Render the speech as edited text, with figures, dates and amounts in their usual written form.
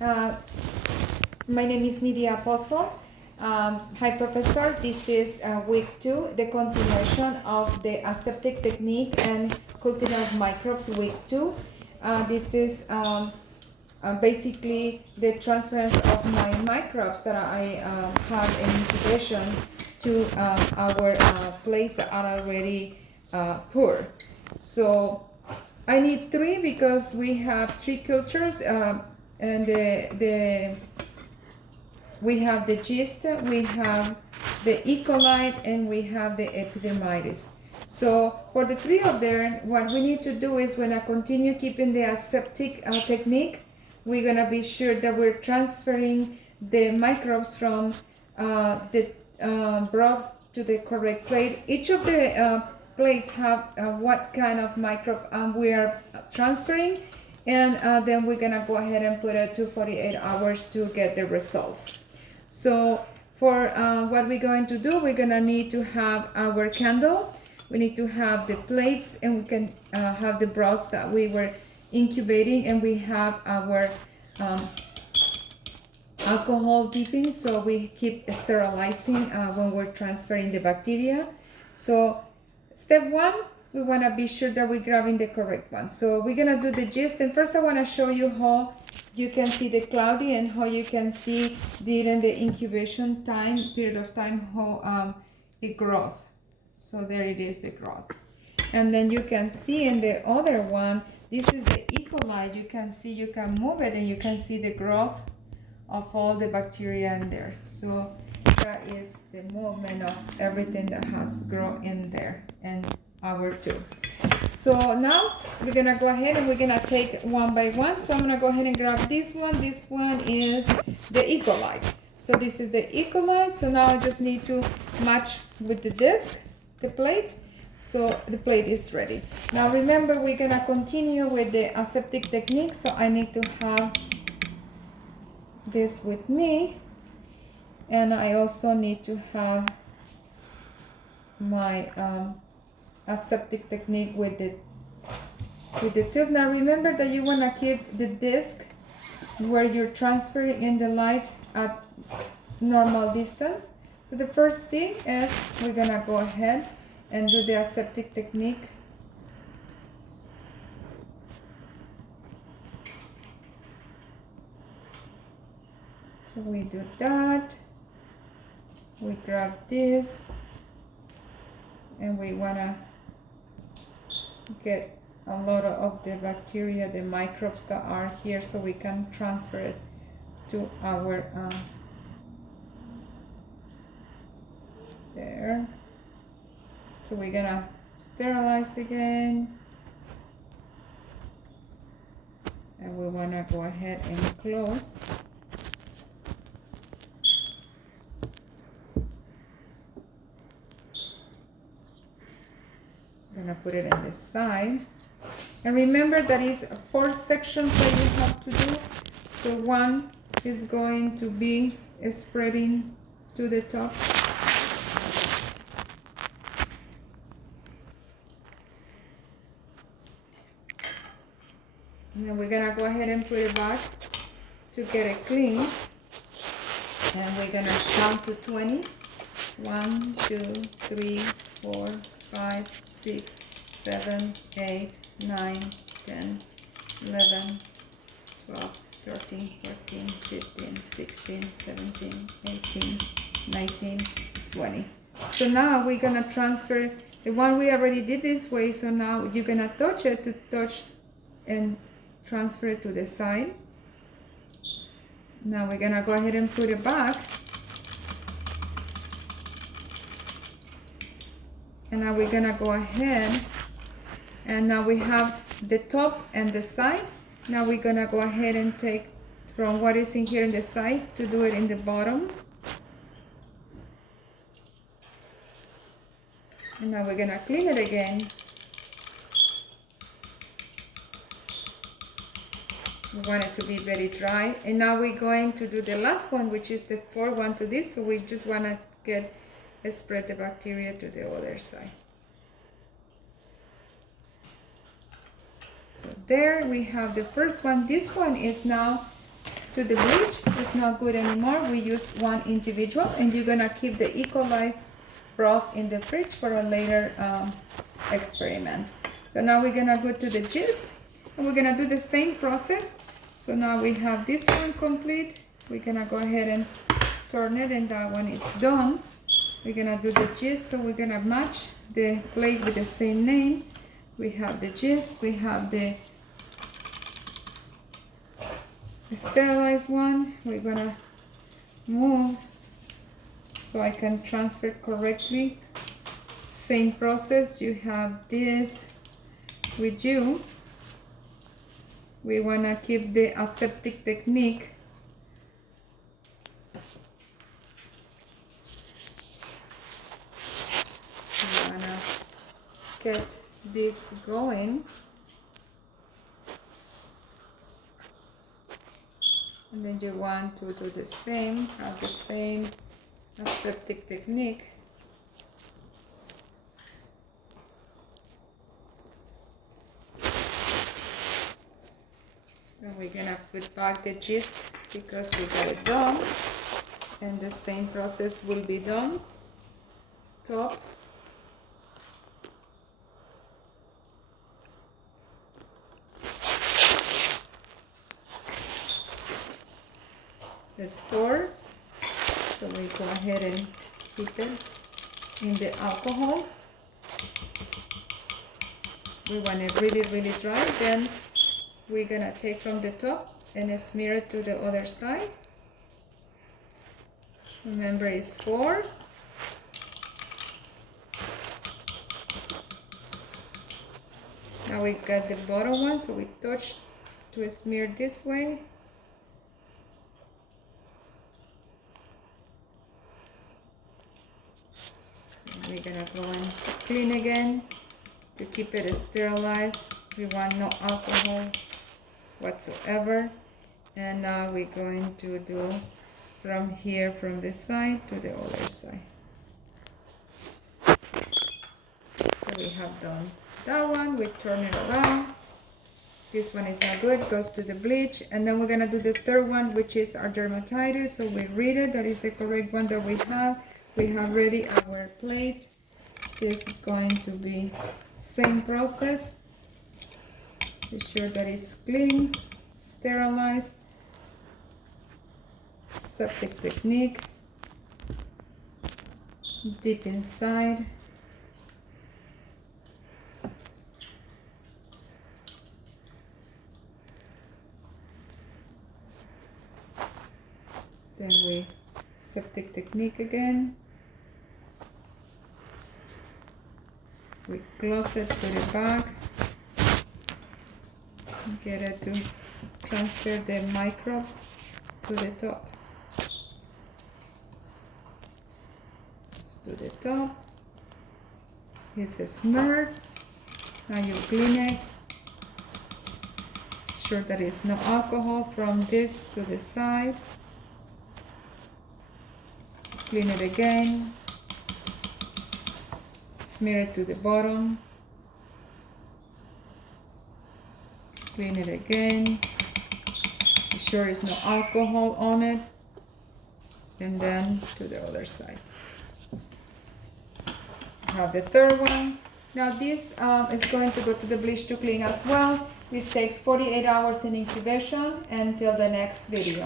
Uh, my name is Nidia Pozo. Hi, Professor. This is week 2, the continuation of the aseptic technique and culture of microbes, week 2. This is basically the transference of my microbes that I have in incubation to our plates that are already poured. So I need 3 because we have 3 cultures, and we have the yeast, we have the E. coli, and we have the epidermidis. So for the 3 of them, what we need to do is when I continue keeping the aseptic technique, we're gonna be sure that we're transferring the microbes from the broth to the correct plate. Each of the plates have what kind of microbe we are transferring, and then we're gonna go ahead and put it to 48 hours to get the results. So for what we're going to do, we're gonna need to have our candle, we need to have the plates, and we can have the broths that we were incubating, and we have our alcohol dipping, so we keep sterilizing when we're transferring the bacteria. So step 1, we want to be sure that we're grabbing the correct one. So we're gonna do the yeast, and first I want to show you how you can see the cloudy and how you can see during the incubation time, period of time, how it grows. So there it is, the growth. And then you can see in the other one, this is the E. coli. You can see, you can move it and you can see the growth of all the bacteria in there. So that is the movement of everything that has grown in there and our tube. So now we're gonna go ahead and we're gonna take one by one. So I'm gonna go ahead and grab this one. This one is the E. coli. So this is the E. coli. So now I just need to match with the disc, the plate. So the plate is ready. Now remember, we're gonna continue with the aseptic technique. So I need to have this with me, and I also need to have my aseptic technique with the tube. Now remember that you want to keep the disc where you're transferring in the light at normal distance. So the first thing is we're gonna go ahead and do the aseptic technique. So we do that, we grab this, and we want to get a lot of the bacteria, the microbes that are here, so we can transfer it to our there. So we're gonna sterilize again, and we want to go ahead and close. Gonna put it in the side, and remember that is 4 sections that you have to do. So one is going to be spreading to the top, and then we're gonna go ahead and put it back to get it clean, and we're gonna count to 20. 1, 2, 3, 4, 5, 6, 7, 8, 9, 10, 11, 12, 13, 14, 15, 16, 17, 18, 19, 20. So now we're gonna transfer the one we already did this way. So now you're gonna touch it to touch and transfer it to the side. Now we're gonna go ahead and put it back. And now we're gonna go ahead, and now we have the top and the side. Now we're gonna go ahead and take from what is in here in the side to do it in the bottom. And now we're gonna clean it again. We want it to be very dry. And now we're going to do the last one, which is the 4th one to this. So we just wanna spread the bacteria to the other side. So there we have the first one. This one is now to the bleach. It's not good anymore. We use one individual, and you're gonna keep the E. coli broth in the fridge for a later experiment. So now we're gonna go to the gist, and we're gonna do the same process. So now we have this one complete. We're gonna go ahead and turn it, and that one is done. We're gonna do the gist, so we're gonna match the plate with the same name. We have the gist, we have the sterilized one. We're gonna move so I can transfer correctly. Same process, you have this with you. We wanna keep the aseptic technique. We wanna get this going. And then you want to do the same, have the same aseptic technique. And we're gonna put back the gist because we got it done. And the same process will be done. Top. The spore. So we go ahead and keep it in the alcohol. We want it really, really dry. Then we're gonna take from the top and smear it to the other side. Remember, it's 4. Now we got the bottom one, so we touch to smear this way. We're gonna go and clean again to keep it sterilized. We want no alcohol whatsoever. And now we're going to do from here, from this side to the other side. So we have done that one. We turn it around. This one is not good, goes to the bleach. And then we're gonna do the third one, which is our dermatitis. So we read it, that is the correct one that we have. We have ready our plate. This is going to be same process. Be sure that it's clean, sterilized, septic technique, deep inside. Then we septic technique again. We close it, put it back, get it to transfer the microbes to the top. Let's do the top. It's smeared. Now you clean it. Sure that it's no alcohol from this to the side. Clean it again. Smear it to the bottom. Clean it again. Be sure there's no alcohol on it. And then to the other side. Have the third one. Now this is going to go to the bleach to clean as well. This takes 48 hours in incubation until the next video.